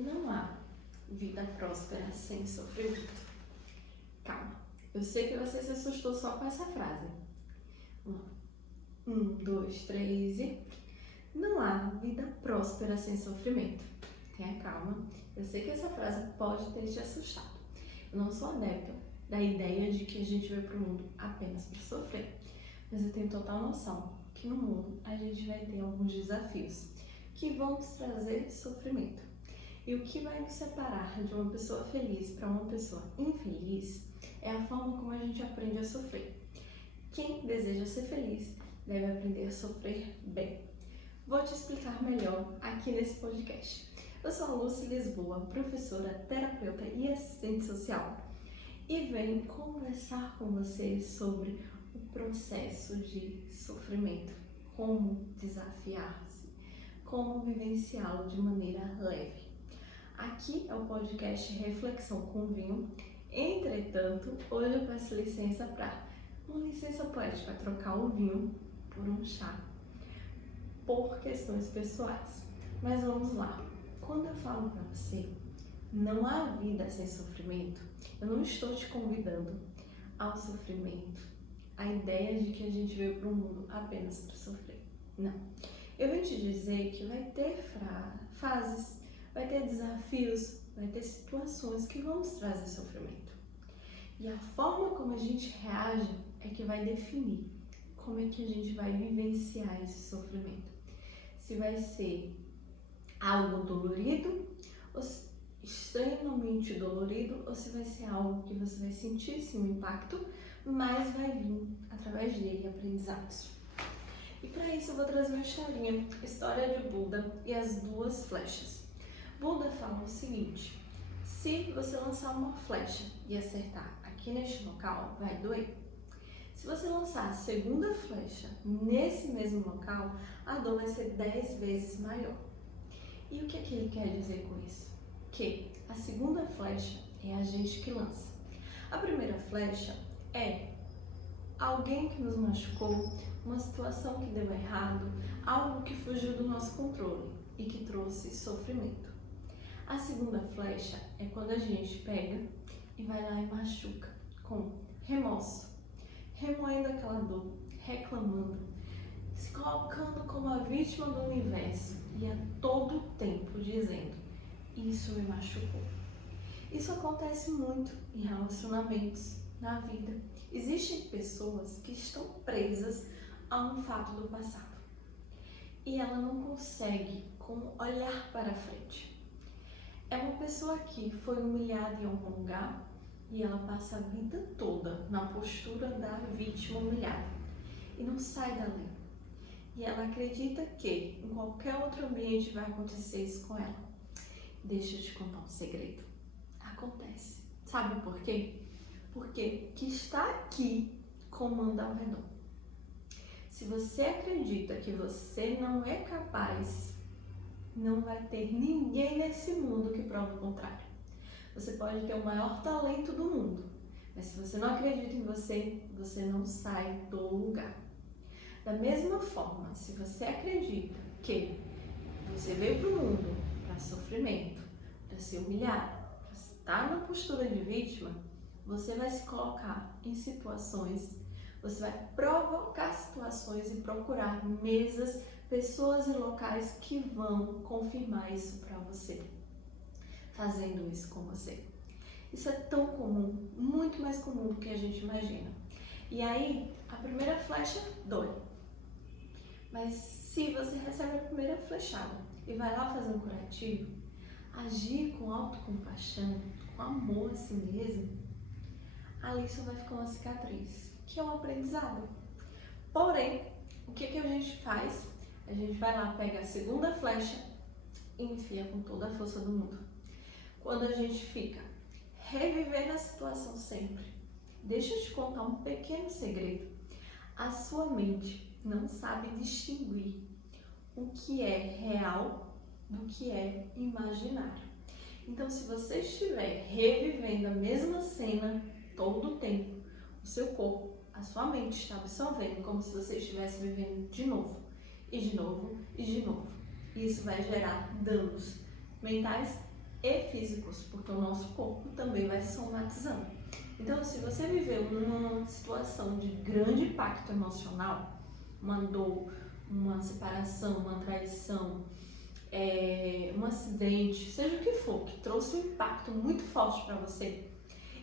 Não há vida próspera sem sofrimento. Calma, eu sei que você se assustou só com essa frase. 2, 3 e... Não há vida próspera sem sofrimento. Tenha calma, eu sei que essa frase pode ter te assustado. Eu não sou adepta da ideia de que a gente veio para o mundo apenas para sofrer. Mas eu tenho total noção que no mundo a gente vai ter alguns desafios que vão nos trazer sofrimento. E o que vai nos separar de uma pessoa feliz para uma pessoa infeliz é a forma como a gente aprende a sofrer. Quem deseja ser feliz deve aprender a sofrer bem. Vou te explicar melhor aqui nesse podcast. Eu sou a Lúcia Lisboa, professora, terapeuta e assistente social, e venho conversar com você sobre o processo de sofrimento, como desafiar-se, como vivenciá-lo de maneira leve. Aqui é o podcast Reflexão com Vinho. Entretanto, hoje eu peço licença para uma licença poética, trocar o vinho por um chá, por questões pessoais. Mas vamos lá. Quando eu falo para você, não há vida sem sofrimento, eu não estou te convidando ao sofrimento, a ideia de que a gente veio para o mundo apenas para sofrer. Não. Eu vim te dizer que vai ter fases, vai ter desafios, vai ter situações que vão nos trazer sofrimento. E a forma como a gente reage é que vai definir como é que a gente vai vivenciar esse sofrimento. Se vai ser algo dolorido, ou extremamente dolorido, ou se vai ser algo que você vai sentir sim um impacto, mas vai vir através dele aprendizados. E para isso eu vou trazer uma historinha, história de Buda e as duas flechas. Buda fala o seguinte: se você lançar uma flecha e acertar aqui neste local, vai doer. Se você lançar a segunda flecha nesse mesmo local, a dor vai ser 10 vezes maior. E o que ele quer dizer com isso? Que a segunda flecha é a gente que lança. A primeira flecha é alguém que nos machucou, uma situação que deu errado, algo que fugiu do nosso controle e que trouxe sofrimento. A segunda flecha é quando a gente pega e vai lá e machuca com remorso, remoendo aquela dor, reclamando, se colocando como a vítima do universo e a todo tempo dizendo: isso me machucou. Isso acontece muito em relacionamentos, na vida. Existem pessoas que estão presas a um fato do passado e ela não consegue como olhar para frente. É uma pessoa que foi humilhada em algum lugar e ela passa a vida toda na postura da vítima humilhada e não sai dali. E ela acredita que em qualquer outro ambiente vai acontecer isso com ela. Deixa eu te contar um segredo. Acontece. Sabe por quê? Porque que está aqui comanda ao redor. Se você acredita que você não é capaz, não vai ter ninguém nesse mundo que prove o contrário. Você pode ter o maior talento do mundo, mas se você não acredita em você, você não sai do lugar. Da mesma forma, se você acredita que você veio para o mundo para sofrimento, para ser humilhado, para estar na postura de vítima, você vai se colocar em situações, você vai provocar situações e procurar mesas, pessoas e locais que vão confirmar isso para você, fazendo isso com você. Isso é tão comum, muito mais comum do que a gente imagina. E aí, a primeira flecha dói. Mas se você recebe a primeira flechada e vai lá fazer um curativo, agir com autocompaixão, com amor a si mesmo, ali só vai ficar uma cicatriz, que é um aprendizado. Porém, o que a gente faz? A gente vai lá, pega a segunda flecha e enfia com toda a força do mundo. Quando a gente fica revivendo a situação sempre, deixa eu te contar um pequeno segredo. A sua mente não sabe distinguir o que é real do que é imaginário. Então, se você estiver revivendo a mesma cena todo o tempo, o seu corpo, a sua mente está absorvendo como se você estivesse vivendo de novo, e de novo, e de novo. E isso vai gerar danos mentais e físicos, porque o nosso corpo também vai se somatizando. Então, se você viveu numa situação de grande impacto emocional, uma dor, uma separação, uma traição, um acidente, seja o que for, que trouxe um impacto muito forte para você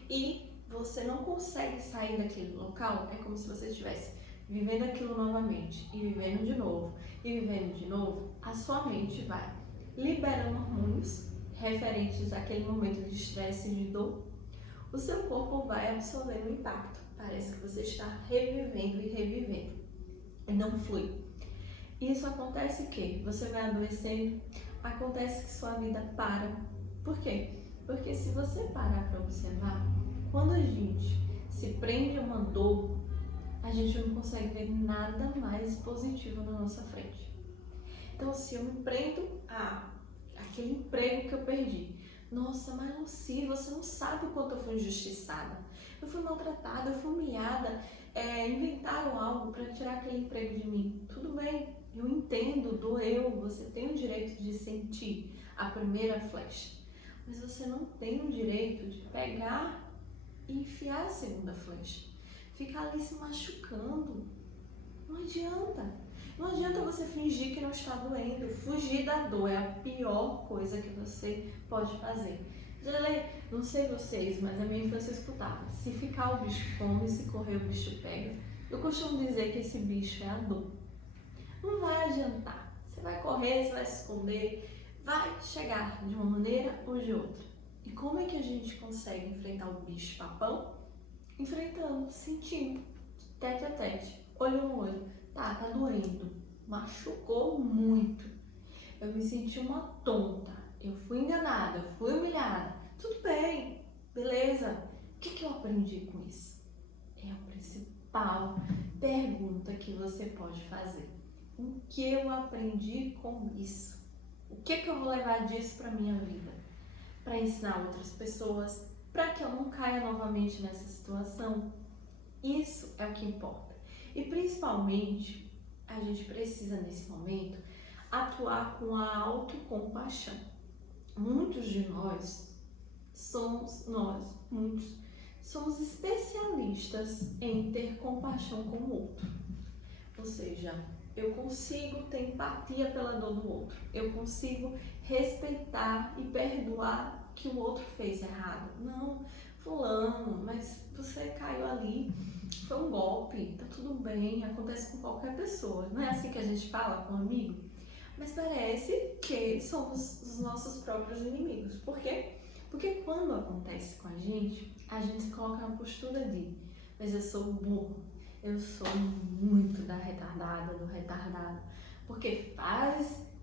e você não consegue sair daquele local, é como se você estivesse vivendo aquilo novamente e vivendo de novo e vivendo de novo, a sua mente vai liberando hormônios referentes àquele momento de estresse e de dor. O seu corpo vai absorvendo o impacto, parece que você está revivendo e revivendo e não flui. Isso acontece o quê? Você vai adoecendo, acontece que sua vida para. Por quê? Porque se você parar para observar, quando a gente se prende a uma dor, a gente não consegue ver nada mais positivo na nossa frente. Então, se eu me prendo a aquele emprego que eu perdi, nossa, mas Lucy, você não sabe o quanto eu fui injustiçada. Eu fui maltratada, eu fui humilhada, inventaram algo para tirar aquele emprego de mim. Tudo bem, eu entendo, doeu, você tem o direito de sentir a primeira flecha, mas você não tem o direito de pegar e enfiar a segunda flecha. Ficar ali se machucando. Não adianta. Não adianta você fingir que não está doendo. Fugir da dor é a pior coisa que você pode fazer. Não sei vocês, mas na minha infância eu escutava: se ficar o bicho come, se correr o bicho pega. Eu costumo dizer que esse bicho é a dor. Não vai adiantar. Você vai correr, você vai se esconder, vai chegar de uma maneira ou de outra. E como é que a gente consegue enfrentar o bicho papão? Enfrentando, sentindo, tete a tete, olho no olho. Tá doendo, machucou muito. Eu me senti uma tonta, eu fui enganada, eu fui humilhada. Tudo bem, beleza. O que eu aprendi com isso? É a principal pergunta que você pode fazer. O que eu aprendi com isso? O que eu vou levar disso para minha vida? Para ensinar outras pessoas, para que eu não caia novamente nessa situação. Isso é o que importa. E principalmente, a gente precisa nesse momento atuar com a autocompaixão. Muitos de nós somos especialistas em ter compaixão com o outro. Ou seja, eu consigo ter empatia pela dor do outro. Eu consigo respeitar e perdoar que o outro fez errado. Não, fulano, mas você caiu ali, foi um golpe, tá tudo bem, acontece com qualquer pessoa. Não é assim que a gente fala com um amigo? Mas parece que somos os nossos próprios inimigos. Por quê? Porque quando acontece com a gente se coloca na postura de: mas eu sou burro, eu sou muito da retardada, do retardado, porque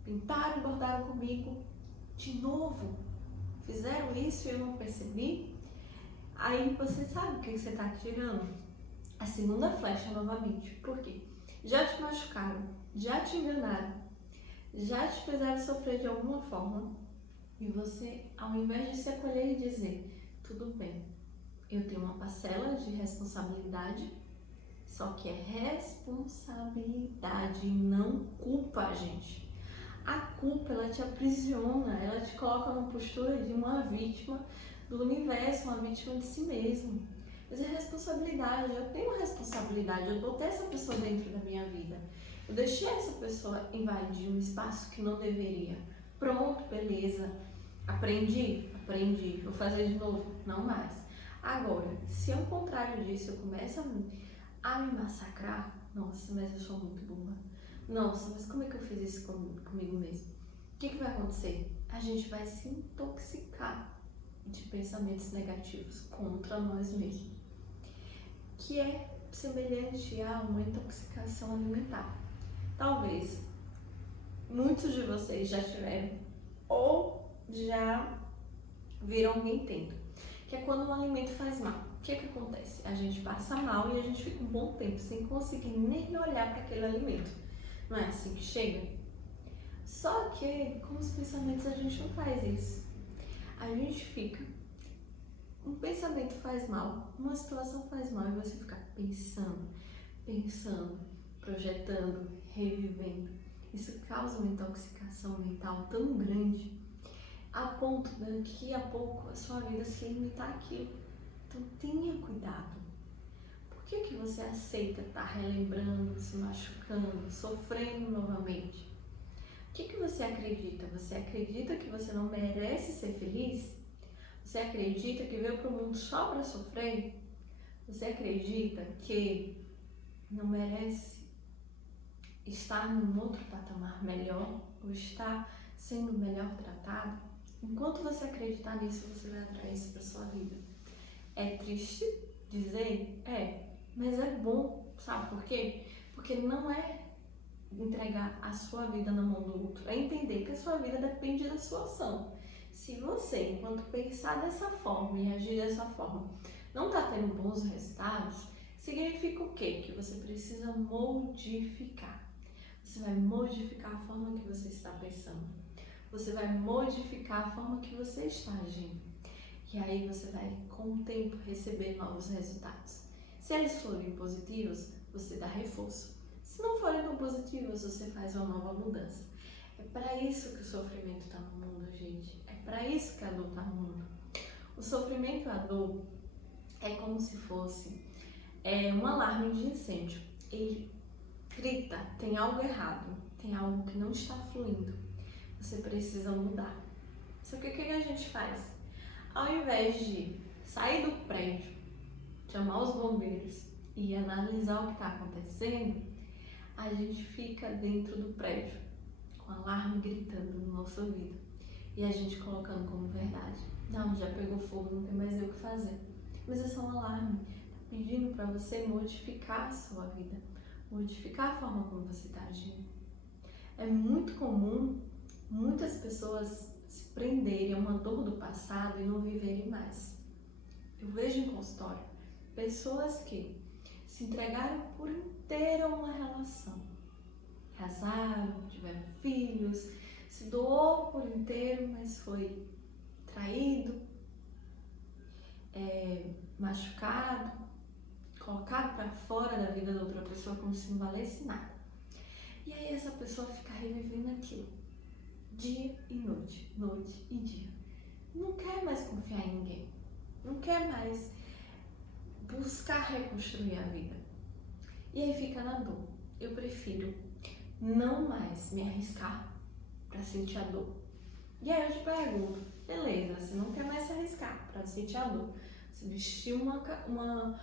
pintaram e bordaram comigo de novo, fizeram isso e eu não percebi. Aí você sabe o que você está tirando? A segunda flecha novamente. Por quê? Já te machucaram, já te enganaram, já te fizeram sofrer de alguma forma, e você, ao invés de se acolher e dizer: tudo bem, eu tenho uma parcela de responsabilidade, só que é responsabilidade, não culpa, gente. A culpa, ela te aprisiona, ela te coloca numa postura de uma vítima do universo, uma vítima de si mesmo. Mas é responsabilidade, eu tenho responsabilidade, eu botei essa pessoa dentro da minha vida. Eu deixei essa pessoa invadir um espaço que não deveria. Pronto, beleza. Aprendi, vou fazer de novo, não mais. Agora, se ao contrário disso eu começo a me massacrar, nossa, mas eu sou muito burra. Nossa, mas como é que eu fiz isso comigo mesmo? O que vai acontecer? A gente vai se intoxicar de pensamentos negativos contra nós mesmos, que é semelhante a uma intoxicação alimentar. Talvez muitos de vocês já tiveram ou já viram alguém tendo, que é quando um alimento faz mal. O que acontece? A gente passa mal e a gente fica um bom tempo sem conseguir nem olhar para aquele alimento. Não é assim que chega? Só que com os pensamentos a gente não faz isso. A gente fica, um pensamento faz mal, uma situação faz mal, e você fica pensando, projetando, revivendo. Isso causa uma intoxicação mental tão grande. a ponto de daqui a pouco a sua vida se limitar àquilo. Então tenha cuidado. Por que você aceita estar relembrando, se machucando, sofrendo novamente? O que você acredita? Você acredita que você não merece ser feliz? Você acredita que veio para o mundo só para sofrer? Você acredita que não merece estar num outro patamar melhor ou estar sendo melhor tratado? Enquanto você acreditar nisso, você vai atrair isso para sua vida. É triste dizer? Mas é bom, sabe por quê? Porque não é entregar a sua vida na mão do outro, é entender que a sua vida depende da sua ação. Se você, enquanto pensar dessa forma e agir dessa forma, não está tendo bons resultados, significa o quê? Que você precisa modificar. Você vai modificar a forma que você está pensando. Você vai modificar a forma que você está agindo. E aí você vai, com o tempo, receber novos resultados. Se eles forem positivos, você dá reforço. Se não forem tão positivos, você faz uma nova mudança. É para isso que o sofrimento está no mundo, gente. É para isso que a dor está no mundo. O sofrimento e a dor é como se fosse um alarme de incêndio. Ele grita, tem algo errado, tem algo que não está fluindo. Você precisa mudar. Só que o que a gente faz? Ao invés de sair do prédio, chamar os bombeiros e analisar o que está acontecendo, a gente fica dentro do prédio, com o alarme gritando no nosso ouvido. E a gente colocando como verdade. Não, já pegou fogo, não tem mais o que fazer. Mas é só um alarme, tá pedindo para você modificar a sua vida, modificar a forma como você está agindo. É muito comum muitas pessoas se prenderem a uma dor do passado e não viverem mais. Eu vejo em consultório pessoas que se entregaram por inteiro a uma relação, casaram, tiveram filhos, se doou por inteiro, mas foi traído, machucado, colocado para fora da vida da outra pessoa como se não valesse nada. E aí essa pessoa fica revivendo aquilo, dia e noite, noite e dia. Não quer mais confiar em ninguém, não quer mais buscar reconstruir a vida. E aí fica na dor. Eu prefiro não mais me arriscar para sentir a dor. E aí eu te pergunto, beleza, você não quer mais se arriscar para sentir a dor. Você vestiu uma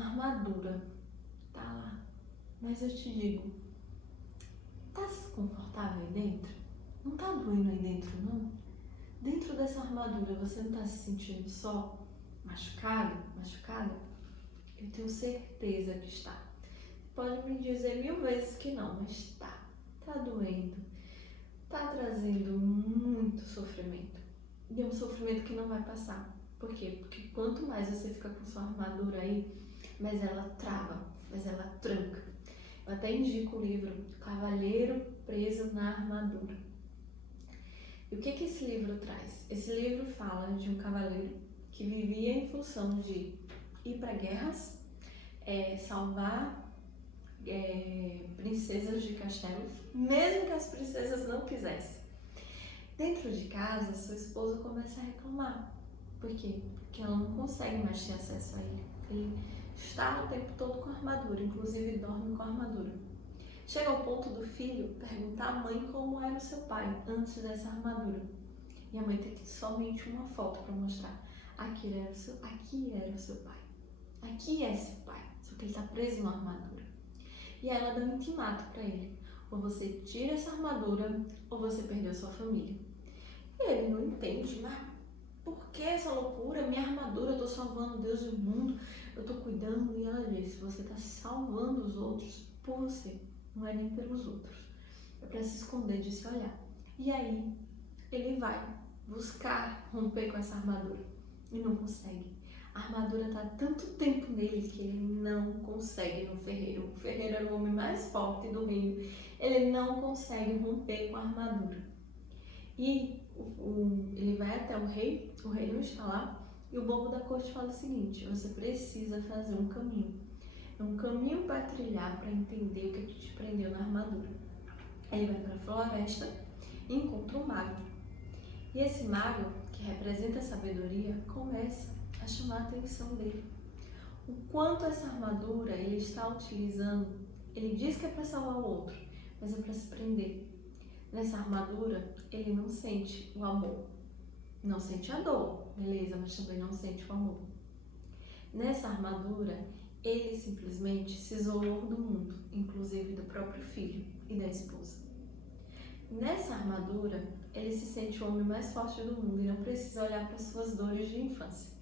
armadura, tá lá. Mas eu te digo, tá confortável aí dentro? Não tá doendo aí dentro, não? Dentro dessa armadura, você não tá se sentindo só machucada? Eu tenho certeza que está. Pode me dizer 1000 vezes que não, mas tá doendo. Tá trazendo muito sofrimento. E é um sofrimento que não vai passar. Por quê? Porque quanto mais você fica com sua armadura aí, mais ela trava, mais ela tranca. Eu até indico o livro Cavaleiro Preso na Armadura. E o que esse livro traz? Esse livro fala de um cavaleiro que vivia em função de ir para guerras, salvar princesas de castelos, mesmo que as princesas não quisessem. Dentro de casa, sua esposa começa a reclamar. Por quê? Porque ela não consegue mais ter acesso a ele. Ele está o tempo todo com a armadura, inclusive dorme com a armadura. Chega ao ponto do filho perguntar à mãe como era o seu pai antes dessa armadura. E a mãe tem somente uma foto para mostrar. Aqui era o seu pai. Aqui é seu pai. Só que ele está preso na armadura. E aí ela dá um ultimato para ele. Ou você tira essa armadura, ou você perdeu sua família. E ele não entende, mas por que essa loucura? Minha armadura, eu tô salvando Deus e o mundo, eu tô cuidando. E ela diz, você tá salvando os outros por você, não é nem pelos outros. É para se esconder de se olhar. E aí, ele vai buscar romper com essa armadura e não consegue. A armadura tá há tanto tempo nele que ele não consegue no ferreiro. O ferreiro era o homem mais forte do reino. Ele não consegue romper com a armadura. E ele vai até o rei não está lá, e o bobo da corte fala o seguinte, você precisa fazer um caminho. É um caminho para trilhar, para entender o que te prendeu na armadura. Aí ele vai para a floresta e encontra um mago. E esse mago, que representa a sabedoria, começa a chamar a atenção dele. O quanto essa armadura ele está utilizando, ele diz que é para salvar o outro, mas é para se prender. Nessa armadura, ele não sente o amor, não sente a dor, beleza, mas também não sente o amor. Nessa armadura, ele simplesmente se isolou do mundo, inclusive do próprio filho e da esposa. Nessa armadura, ele se sente o homem mais forte do mundo e não precisa olhar para suas dores de infância.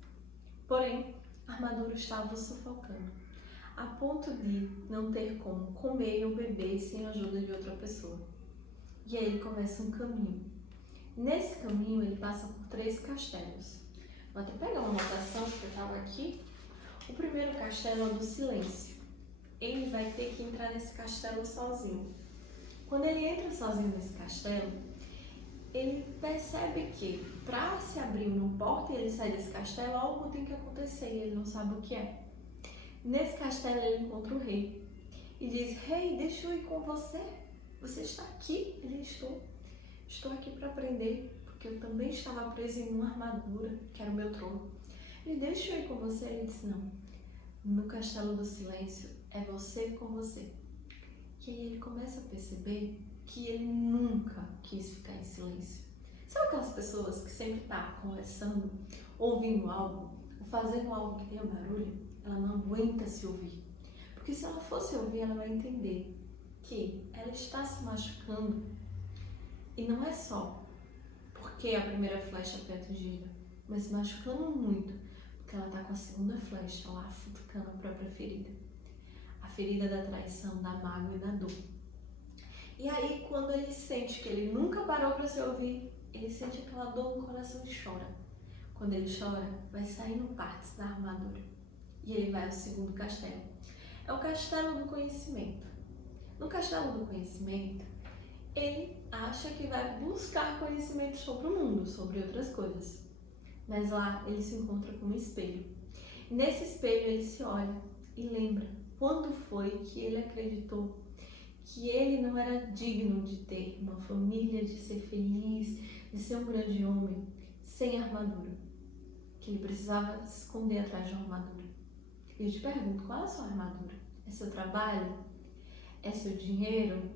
Porém, a armadura estava o sufocando, a ponto de não ter como comer ou beber sem a ajuda de outra pessoa. E aí ele começa um caminho. Nesse caminho, ele passa por 3 castelos. Vou até pegar uma anotação que eu estava aqui. O primeiro castelo é o do silêncio. Ele vai ter que entrar nesse castelo sozinho. Quando ele entra sozinho nesse castelo, ele percebe que para se abrir uma porta e ele sair desse castelo, algo tem que acontecer e ele não sabe o que é. Nesse castelo ele encontra o rei e diz: "Rei, deixa eu ir com você. Você está aqui?" Ele: Estou aqui para aprender, porque eu também estava preso em uma armadura, que era o meu trono. Ele: "Deixa eu ir com você." Ele disse: "Não, no castelo do silêncio é você com você." E aí ele começa a perceber que ele nunca quis ficar em silêncio. Sabe aquelas pessoas que sempre estão conversando, ouvindo algo, ou fazendo algo que tenha barulho? Ela não aguenta se ouvir. Porque se ela fosse ouvir, ela vai entender que ela está se machucando. E não é só porque a primeira flecha foi atingida, mas se machucando muito, porque ela está com a segunda flecha lá, futucando a própria ferida. A ferida da traição, da mágoa e da dor. E aí, quando ele sente que ele nunca parou para se ouvir, ele sente aquela dor no coração e chora. Quando ele chora, vai saindo partes da armadura. E ele vai ao segundo castelo. É o castelo do conhecimento. No castelo do conhecimento, ele acha que vai buscar conhecimento sobre o mundo, sobre outras coisas. Mas lá ele se encontra com um espelho. Nesse espelho ele se olha e lembra quando foi que ele acreditou que ele não era digno de ter uma família, de ser feliz, de ser um grande homem, sem armadura. Que ele precisava se esconder atrás de uma armadura. E eu te pergunto, qual é a sua armadura? É seu trabalho? É seu dinheiro?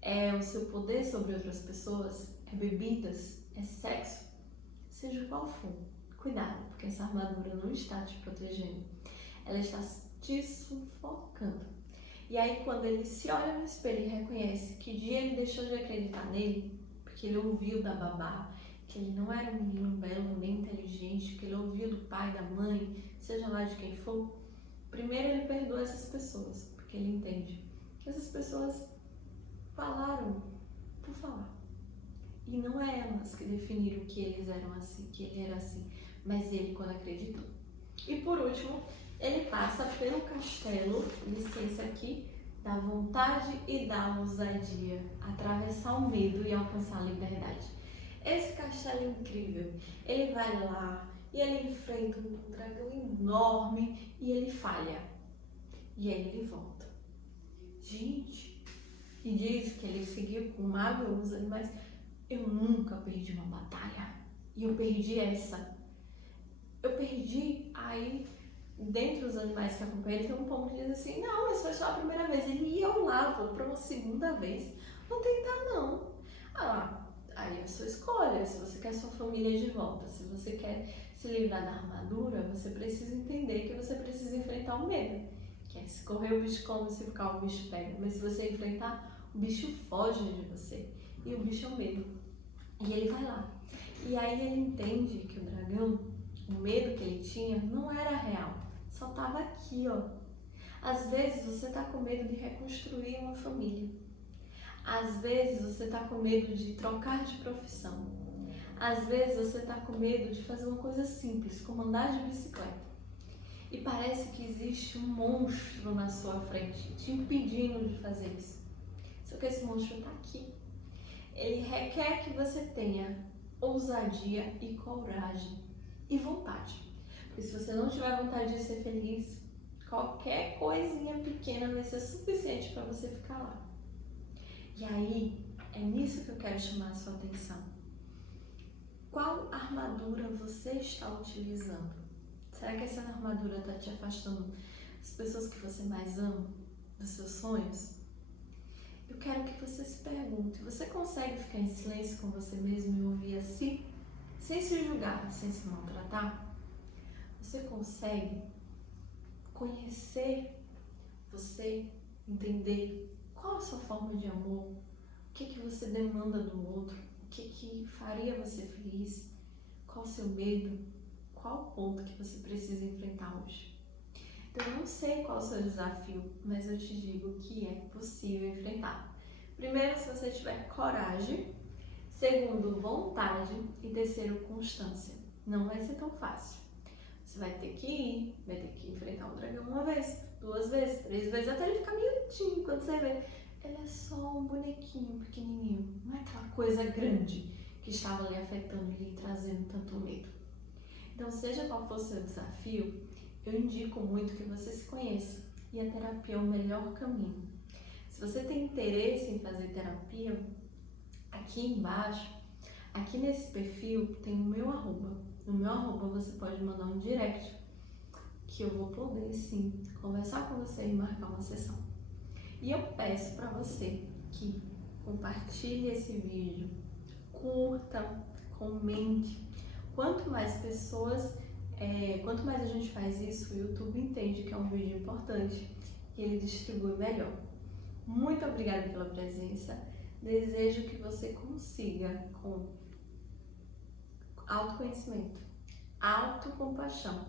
É o seu poder sobre outras pessoas? É bebidas? É sexo? Seja qual for, cuidado, porque essa armadura não está te protegendo. Ela está te sufocando. E aí, quando ele se olha no espelho e reconhece que dia ele deixou de acreditar nele, porque ele ouviu da babá, que ele não era um menino belo nem inteligente, que ele ouviu do pai, da mãe, seja lá de quem for, primeiro ele perdoa essas pessoas, porque ele entende que essas pessoas falaram por falar. E não é elas que definiram que eles eram assim, que ele era assim, mas ele quando acreditou. E por último, ele passa pelo castelo, licença aqui, da vontade e da ousadia, atravessar o medo e alcançar a liberdade. Esse castelo é incrível. Ele vai lá e ele enfrenta um dragão enorme e ele falha. E aí ele volta. Gente, e diz que ele seguiu com mago e os animais. Eu nunca perdi uma batalha. E eu perdi essa. Eu perdi. Aí, dentre os animais que acompanham, ele tem um pombo que diz assim: "Não, mas foi só a primeira vez." Ele ia lá, vou para uma segunda vez. Não tentar, não. Aí é a sua escolha. Se você quer sua família de volta, se você quer se livrar da armadura, você precisa entender que você precisa enfrentar o medo. Que é, se correr o bicho come, se ficar o bicho pega. Mas se você enfrentar, o bicho foge de você. E o bicho é o medo. E ele vai lá. E aí ele entende que o dragão, o medo que ele tinha, não era real. Só estava aqui, ó. Às vezes você está com medo de reconstruir uma família. Às vezes você está com medo de trocar de profissão. Às vezes você está com medo de fazer uma coisa simples, como andar de bicicleta. E parece que existe um monstro na sua frente, te impedindo de fazer isso. Só que esse monstro está aqui. Ele requer que você tenha ousadia e coragem e vontade. Porque se você não tiver vontade de ser feliz, qualquer coisinha pequena vai ser suficiente para você ficar lá. E aí, é nisso que eu quero chamar a sua atenção. armadura você está utilizando? Será que essa armadura está te afastando das pessoas que você mais ama, dos seus sonhos? Eu quero que você se pergunte, você consegue ficar em silêncio com você mesmo e ouvir a si, sem se julgar, sem se maltratar? Você consegue conhecer você, entender qual a sua forma de amor, o que você demanda do outro, o que faria você feliz, qual o seu medo, qual o ponto que você precisa enfrentar hoje? Então, eu não sei qual é o seu desafio, mas eu te digo que é possível enfrentar. Primeiro, se você tiver coragem. Segundo, vontade. E terceiro, constância. Não vai ser tão fácil. Você vai ter que ir, vai ter que enfrentar um dragão uma vez, 2 vezes, 3 vezes, até ele ficar miudinho. Quando você vê, ele é só um bonequinho pequenininho. Não é aquela coisa grande que estava ali afetando e lhe trazendo tanto medo. Então, seja qual for o seu desafio, eu indico muito que você se conheça, e a terapia é o melhor caminho. Se você tem interesse em fazer terapia, aqui embaixo, aqui nesse perfil tem o meu arroba. No meu arroba você pode mandar um direct, que eu vou poder sim conversar com você e marcar uma sessão. E eu peço para você que compartilhe esse vídeo, curta, comente. Quanto mais pessoas, quanto mais a gente faz isso, o YouTube entende que é um vídeo importante e ele distribui melhor. Muito obrigada pela presença. Desejo que você consiga, com autoconhecimento, autocompaixão,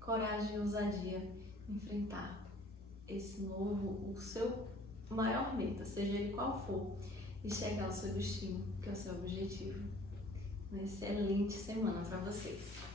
coragem e ousadia, enfrentar esse novo, o seu maior medo, seja ele qual for, e chegar ao seu destino, que é o seu objetivo. Uma excelente semana para vocês!